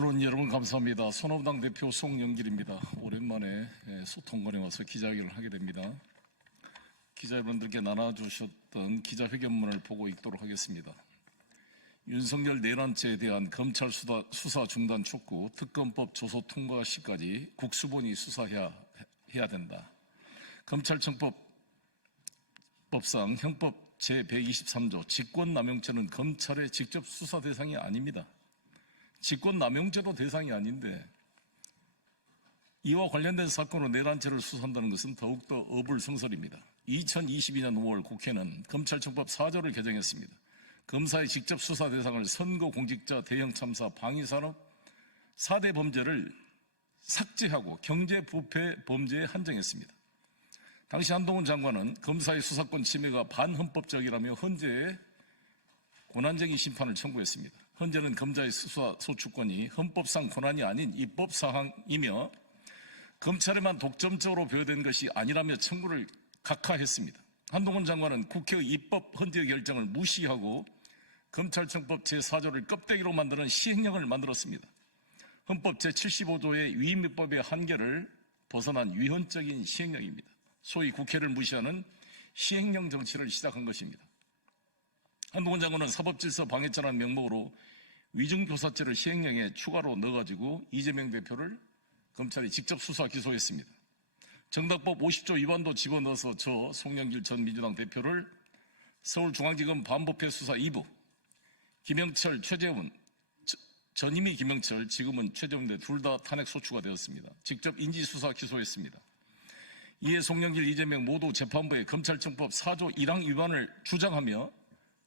언론 여러분 감사합니다. 손업당 대표 송영길입니다. 오랜만에 예, 소통관에 와서 기자회견을 하게 됩니다. 기자 여러분들께 나눠주셨던 기자회견문을 보고 읽도록 하겠습니다. 윤석열 내란죄에 대한 검찰 수사, 수사 중단 촉구, 특검법 조소 통과 시까지 국수본이 수사해야 해야 된다. 검찰청법 법상 형법 제123조 직권남용죄는 검찰의 직접 수사 대상이 아닙니다. 직권남용죄도 대상이 아닌데 이와 관련된 사건으로 내란죄를 수사한다는 것은 더욱더 어불성설입니다. 2022년 5월 국회는 검찰청법 4조를 개정했습니다. 검사의 직접 수사 대상을 선거 공직자 대형 참사 방위산업 4대 범죄를 삭제하고 경제 부패 범죄에 한정했습니다. 당시 한동훈 장관은 검사의 수사권 침해가 반헌법적이라며 헌재에 고난쟁의 심판을 청구했습니다. 헌재는 검사의 수사 소추권이 헌법상 권한이 아닌 입법 사항이며 검찰에만 독점적으로 부여된 것이 아니라며 청구를 각하했습니다. 한동훈 장관은 국회의 입법 헌재 결정을 무시하고 검찰청법 제4조를 껍데기로 만드는 시행령을 만들었습니다. 헌법 제75조의 위임법의 한계를 벗어난 위헌적인 시행령입니다. 소위 국회를 무시하는 시행령 정치를 시작한 것입니다. 한동훈 장관은 사법질서 방해죄라는 명목으로 위증교사죄를 시행령에 추가로 넣어가지고 이재명 대표를 검찰이 직접 수사 기소했습니다. 정당법 50조 위반도 집어넣어서 저 송영길 전 민주당 대표를 서울중앙지검 반부패 수사 2부, 김영철, 최재훈, 저- 전임이 김영철, 지금은 최재훈 둘다 탄핵 소추가 되었습니다. 직접 인지수사 기소했습니다. 이에 송영길, 이재명 모두 재판부에 검찰청법 4조 1항 위반을 주장하며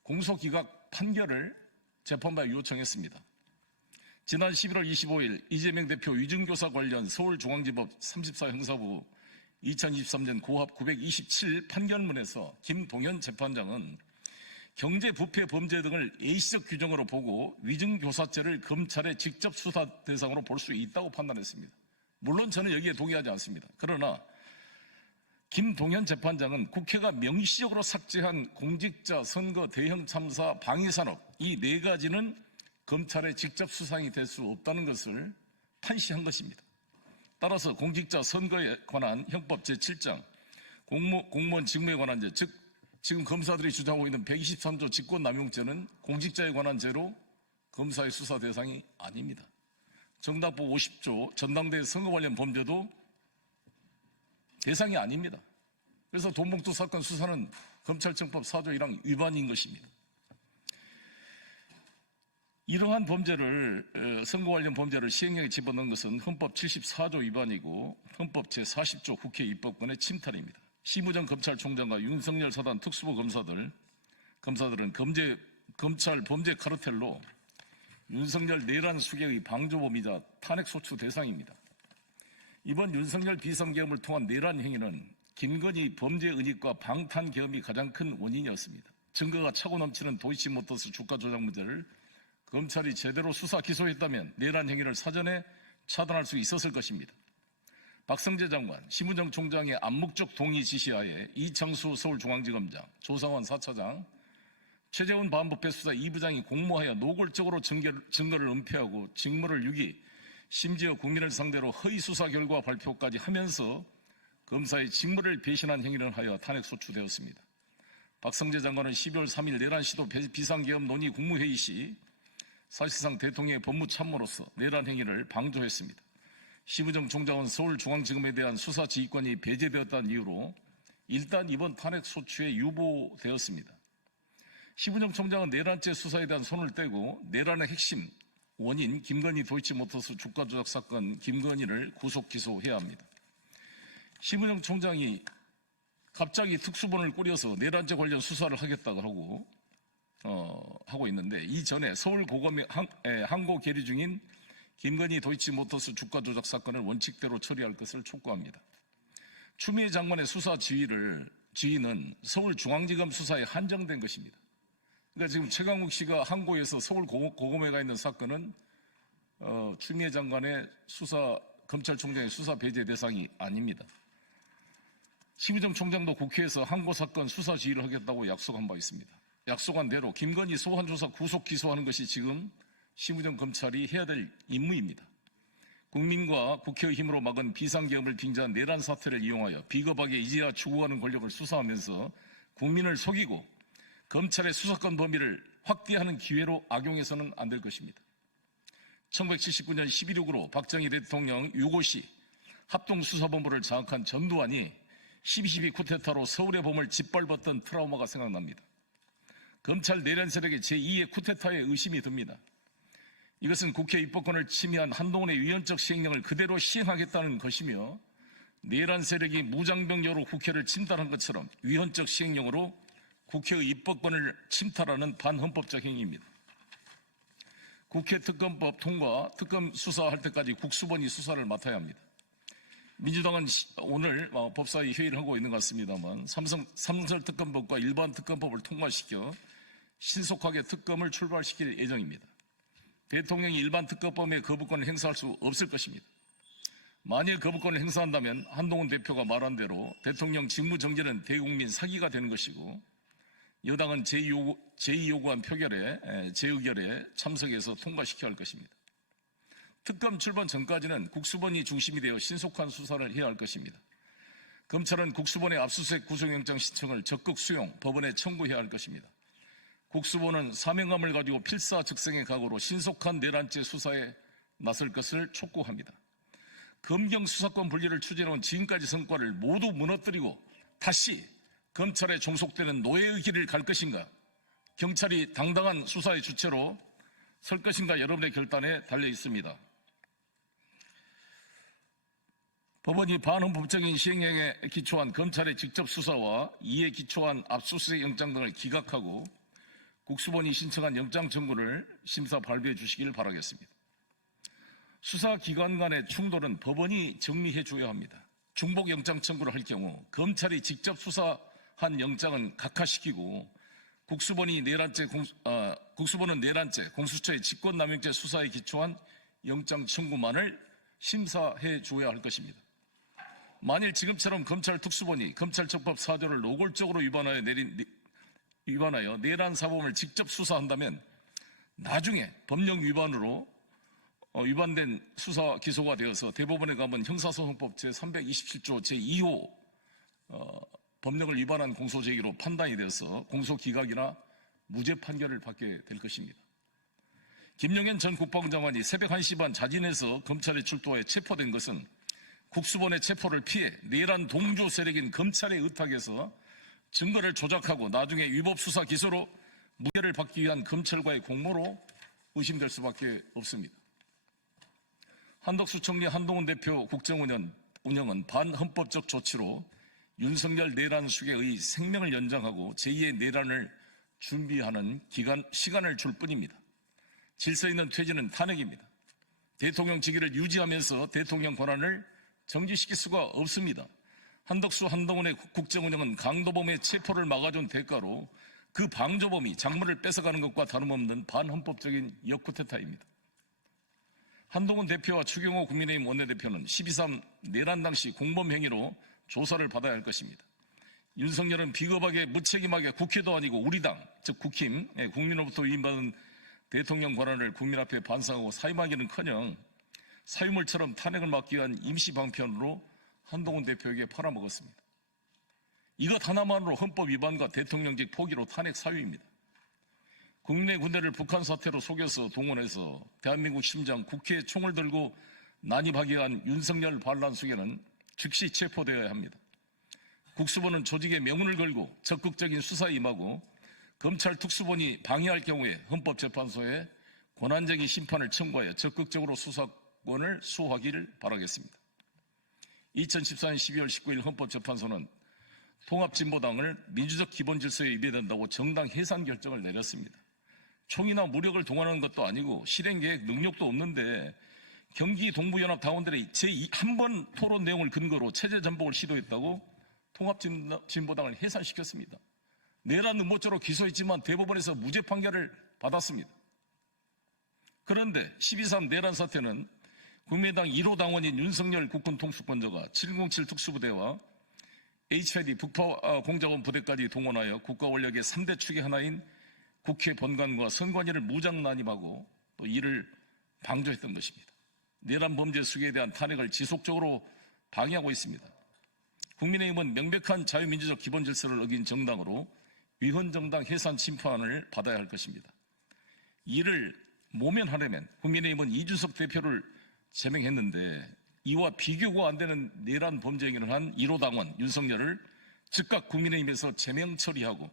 공소기각 판결을 재판부에 요청했습니다. 지난 11월 25일 이재명 대표 위증교사 관련 서울중앙지법 34형사부 2023년 고합 927 판결문에서 김동현 재판장은 경제부패 범죄 등을 예시적 규정으로 보고 위증교사죄를 검찰의 직접 수사 대상으로 볼 수 있다고 판단했습니다. 물론 저는 여기에 동의하지 않습니다. 그러나 김동현 재판장은 국회가 명시적으로 삭제한 공직자 선거 대형 참사 방위산업 이 네 가지는 검찰의 직접 수상이 될 수 없다는 것을 판시한 것입니다. 따라서 공직자 선거에 관한 형법 제7장 공무, 공무원 직무에 관한 죄, 즉 지금 검사들이 주장하고 있는 123조 직권남용죄는 공직자에 관한 죄로 검사의 수사 대상이 아닙니다. 정답법 50조 전당대회 선거 관련 범죄도 대상이 아닙니다. 그래서 돈봉투 사건 수사는 검찰청법 4조 1항 위반인 것입니다. 이러한 범죄를 어, 선거 관련 범죄를 시행령에 집어넣은 것은 헌법 74조 위반이고 헌법 제40조 국회 입법권의 침탈입니다. 심우정 검찰총장과 윤석열 사단 특수부 검사들 검사들은 검제, 검찰 범죄 카르텔로 윤석열 내란 수객의 방조범이자 탄핵 소추 대상입니다. 이번 윤석열 비상계엄을 통한 내란 행위는 김건희 범죄 은닉과 방탄 계엄이 가장 큰 원인이었습니다. 증거가 차고 넘치는 도이치 모터스 주가 조작 문제를 검찰이 제대로 수사 기소했다면 내란 행위를 사전에 차단할 수 있었을 것입니다. 박성재 장관, 심우정 총장의 암묵적 동의 지시하에 이창수 서울중앙지검장, 조상원 4차장, 최재훈 반부패 수사 2부장이 공모하여 노골적으로 증거를 은폐하고 직무를 유기, 심지어 국민을 상대로 허위 수사 결과 발표까지 하면서 검사의 직무를 배신한 행위를 하여 탄핵 소추되었습니다. 박성재 장관은 12월 3일 내란 시도 비상계엄 논의 국무회의 시 사실상 대통령의 법무참모로서 내란 행위를 방조했습니다. 시부정 총장은 서울중앙지검에 대한 수사 지휘권이 배제되었다는 이유로 일단 이번 탄핵 소추에 유보되었습니다. 시부정 총장은 내란죄 수사에 대한 손을 떼고 내란의 핵심 원인 김건희 도이치모터스 주가 조작 사건 김건희를 구속 기소해야 합니다. 시부정 총장이 갑자기 특수본을 꾸려서 내란죄 관련 수사를 하겠다고 하고 어, 하고 있는데 이전에 서울 고검에 항고 계류 중인 김건희 도이치모터스 주가 조작 사건을 원칙대로 처리할 것을 촉구합니다. 추미애 장관의 수사 지휘를 지휘는 서울중앙지검 수사에 한정된 것입니다. 그러니까 지금 최강욱 씨가 항고에서 서울 고- 고검에 가 있는 사건은 어, 추미애 장관의 수사 검찰총장의 수사 배제 대상이 아닙니다. 심의정 총장도 국회에서 항고 사건 수사 지휘를 하겠다고 약속한 바 있습니다. 약속한 대로 김건희 소환 조사 구속 기소하는 것이 지금 심우정 검찰이 해야 될 임무입니다. 국민과 국회의 힘으로 막은 비상계엄을 빙자한 내란 사태를 이용하여 비겁하게 이제야 추구하는 권력을 수사하면서 국민을 속이고 검찰의 수사권 범위를 확대하는 기회로 악용해서는 안 될 것입니다. 1979년 11.6으로 박정희 대통령 유고 시 합동수사본부를 장악한 전두환이 12.12 쿠데타로 서울의 봄을 짓밟았던 트라우마가 생각납니다. 검찰 내란 세력의 제2의 쿠데타에 의심이 듭니다. 이것은 국회 입법권을 침해한 한동훈의 위헌적 시행령을 그대로 시행하겠다는 것이며 내란 세력이 무장병력으로 국회를 침탈한 것처럼 위헌적 시행령으로 국회의 입법권을 침탈하는 반헌법적 행위입니다. 국회 특검법 통과, 특검 수사할 때까지 국수본이 수사를 맡아야 합니다. 민주당은 시- 오늘 어, 법사위 회의를 하고 있는 것 같습니다만 삼성, 삼설 특검법과 일반 특검법을 통과시켜 신속하게 특검을 출발시킬 예정입니다. 대통령이 일반 특검법의 거부권을 행사할 수 없을 것입니다. 만일 거부권을 행사한다면 한동훈 대표가 말한 대로 대통령 직무정지는 대국민 사기가 되는 것이고 여당은 제2요구, 제2요구안 표결에 에, 재의결에 참석해서 통과시켜야 할 것입니다. 특검 출범 전까지는 국수본이 중심이 되어 신속한 수사를 해야 할 것입니다. 검찰은 국수본의 압수수색 구속영장 신청을 적극 수용, 법원에 청구해야 할 것입니다. 국수본은 사명감을 가지고 필사즉생의 각오로 신속한 내란죄 수사에 나설 것을 촉구합니다. 검경 수사권 분리를 추진해온 지금까지 성과를 모두 무너뜨리고 다시 검찰에 종속되는 노예의 길을 갈 것인가? 경찰이 당당한 수사의 주체로 설 것인가 여러분의 결단에 달려 있습니다. 법원이 반헌법적인 시행령에 기초한 검찰의 직접 수사와 이에 기초한 압수수색 영장 등을 기각하고 국수본이 신청한 영장 청구를 심사 발부해 주시길 바라겠습니다. 수사기관 간의 충돌은 법원이 정리해 줘야 합니다. 중복 영장 청구를 할 경우 검찰이 직접 수사 한 영장은 각하시키고 국수본이 내란죄 공, 어, 국수본은 내란죄 공수처의 직권남용죄 수사에 기초한 영장 청구만을 심사해 줘야 할 것입니다. 만일 지금처럼 검찰 특수본이 검찰청법 4조를 노골적으로 위반하여 내린 위반하여 내란 사범을 직접 수사한다면 나중에 법령 위반으로 어, 위반된 수사 기소가 되어서 대법원에 가면 형사소송법 제327조 제2호 어, 법령을 위반한 공소 제기로 판단이 되어서 공소 기각이나 무죄 판결을 받게 될 것입니다. 김용현 전 국방부 장관이 새벽 1시 반 자진해서 검찰에 출두하여 체포된 것은 국수본의 체포를 피해 내란 동조 세력인 검찰에 의탁해서 증거를 조작하고 나중에 위법 수사 기소로 무죄를 받기 위한 검찰과의 공모로 의심될 수밖에 없습니다. 한덕수 총리 한동훈 대표 국정운영, 운영은 반헌법적 조치로 윤석열 내란 수계의 생명을 연장하고 제2의 내란을 준비하는 기간, 시간을 줄 뿐입니다. 질서 있는 퇴진은 탄핵입니다. 대통령 직위를 유지하면서 대통령 권한을 정지시킬 수가 없습니다. 한덕수 한동훈의 국정운영은 강도범의 체포를 막아준 대가로 그 방조범이 작물을 뺏어가는 것과 다름없는 반헌법적인 역쿠데타입니다. 한동훈 대표와 추경호 국민의힘 원내대표는 12.3 내란 당시 공범 행위로 조사를 받아야 할 것입니다. 윤석열은 비겁하게 무책임하게 국회도 아니고 우리 당, 즉 국힘, 예, 국민으로부터 위임받은 대통령 권한을 국민 앞에 반성하고 사임하기는커녕 사유물처럼 탄핵을 막기 위한 임시 방편으로 한동훈 대표에게 팔아먹었습니다. 이것 하나만으로 헌법 위반과 대통령직 포기로 탄핵 사유입니다. 국민의 군대를 북한 사태로 속여서 동원해서 대한민국 심장 국회에 총을 들고 난입하게 한 윤석열 반란 수계는 즉시 체포되어야 합니다. 국수본은 조직의 명운을 걸고 적극적인 수사에 임하고 검찰 특수본이 방해할 경우에 헌법재판소에 권한적인 심판을 청구하여 적극적으로 수사권을 수호하기를 바라겠습니다. 2014년 12월 19일 헌법재판소는 통합진보당을 민주적 기본질서에 위배된다고 정당 해산 결정을 내렸습니다. 총이나 무력을 동원하는 것도 아니고 실행계획 능력도 없는데 경기 동부연합 당원들의 제2한번 토론 내용을 근거로 체제 전복을 시도했다고 통합진보당을 해산시켰습니다. 내란 음모죄로 기소했지만 대법원에서 무죄 판결을 받았습니다. 그런데 12.3 내란 사태는 국민의당 1호 당원인 윤석열 국군 통수권자가 707 특수부대와 HID 북파 공작원 부대까지 동원하여 국가 원력의 3대 축의 하나인 국회 본관과 선관위를 무장 난입하고 또 이를 방조했던 것입니다. 내란 범죄 수계에 대한 탄핵을 지속적으로 방해하고 있습니다. 국민의힘은 명백한 자유민주적 기본 질서를 어긴 정당으로 위헌정당 해산 심판을 받아야 할 것입니다. 이를 모면하려면 국민의힘은 이준석 대표를 제명했는데 이와 비교가 안 되는 내란 범죄 행위를 한 1호 당원 윤석열을 즉각 국민의힘에서 제명 처리하고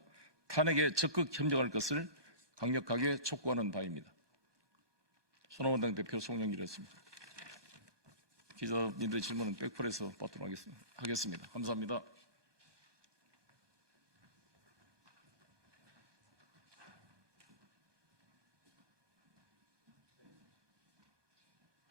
탄핵에 적극 협력할 것을 강력하게 촉구하는 바입니다. 손호원 당대표 송영길이었습니다. 기자님들의 질문은 백플에서 받도록 하겠습니다. 하겠습니다. 감사합니다.